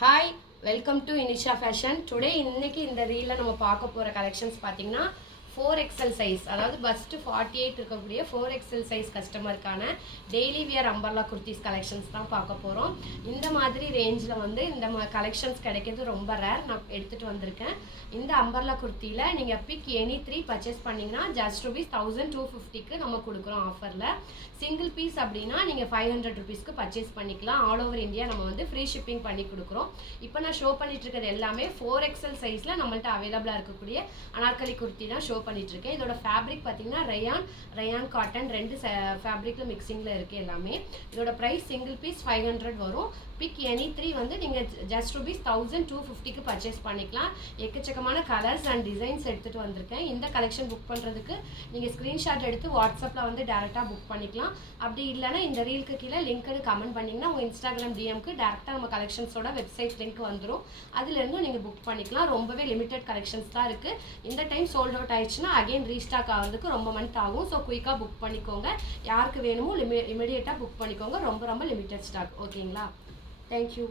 Hi, welcome to Inisha fashion. Today இன்னைக்கு இந்த ரீலில் நம்ம பார்க்க போகிற கலெக்ஷன்ஸ் பார்த்தீங்கன்னா 4XL சைஸ், அதாவது பஸ்ட்டு 48 இருக்கக்கூடிய 4XL சைஸ் கஸ்டமருக்கான daily wear umbrella kurtis collections தான் பார்க்க போகிறோம். இந்த மாதிரி ரேஞ்சில் வந்து இந்த கலெக்ஷன்ஸ் கிடைக்கிறது ரொம்ப ரேர். நான் எடுத்துகிட்டு வந்திருக்கேன். இந்த அம்பர்லா குர்த்தியில் நீங்கள் பிக் எனி 3 பர்ச்சேஸ் பண்ணிங்கன்னா ஜஸ்ட் ருபீஸ் 1250க்கு நம்ம கொடுக்குறோம் ஆஃபரில். சிங்கிள் பீஸ் அப்படின்னா நீங்கள் 500 ருபீஸ்க்கு பர்ச்சேஸ் பண்ணிக்கலாம். ஆல் ஓவர் இந்தியா நம்ம வந்து ஃப்ரீ ஷிப்பிங் பண்ணி கொடுக்குறோம். இப்போ நான் ஷோ பண்ணிட்டு இருக்கிறது எல்லாமே 4XL சைஸில் நம்மள்ட்ட அவைலபிளாக இருக்கக்கூடிய அனார்கலி குர்த்தி தான் ஷோ பண்ணிட்டு இருக்கேன். இதோட ஃபேப்ரிக் பார்த்தீங்கன்னா ரயான் காட்டன் ரெண்டு ஃபேப்ரிக்கில் மிக்சிங்கில் இருக்குது எல்லாமே. இதோட ப்ரைஸ் சிங்கிள் பீஸ் 500 வரும். பிக் எனி 3 வந்து நீங்கள் ஜஸ்ட் ருபீஸ் 1250க்கு பர்ச்சேஸ் பண்ணிக்கலாம். எக்கச்சக்கமான கலர்ஸ் அண்ட் டிசைன்ஸ் எடுத்துகிட்டு வந்திருக்கேன். இந்த கலெக்ஷன் புக் பண்ணுறதுக்கு நீங்கள் ஸ்க்ரீன்ஷாட் எடுத்து வாட்ஸ்அப்பில் வந்து டேரெக்டாக புக் பண்ணிக்கலாம். அப்படி இல்லைன்னா இந்த ரீலுக்கு கீழே லிங்க்னு கமெண்ட் பண்ணிங்கன்னா உங்கள் இன்ஸ்டாகிராம் டிஎம்க்கு டேரெக்டாக நம்ம கலெக்ஷன்ஸோட வெப்சைட் லிங்க் வந்துடும். அதுலேருந்து நீங்கள் புக் பண்ணிக்கலாம். ரொம்பவே லிமிட்டட் கலெக்ஷன்ஸ் தான் இருக்குது. இந்த டைம் சோல்ட் அவுட் ஆயிடுச்சுன்னா அகைன் ரீஸ்டாக் ஆகிறதுக்கு ரொம்ப மந்த் ஆகும். ஸோ குயிக்காக புக் பண்ணிக்கோங்க. யாருக்கு வேணுமோ இமிடியேட்டாக புக் பண்ணிக்கோங்க. ரொம்ப லிமிட்டட் ஸ்டாக். ஓகேங்களா? Thank you.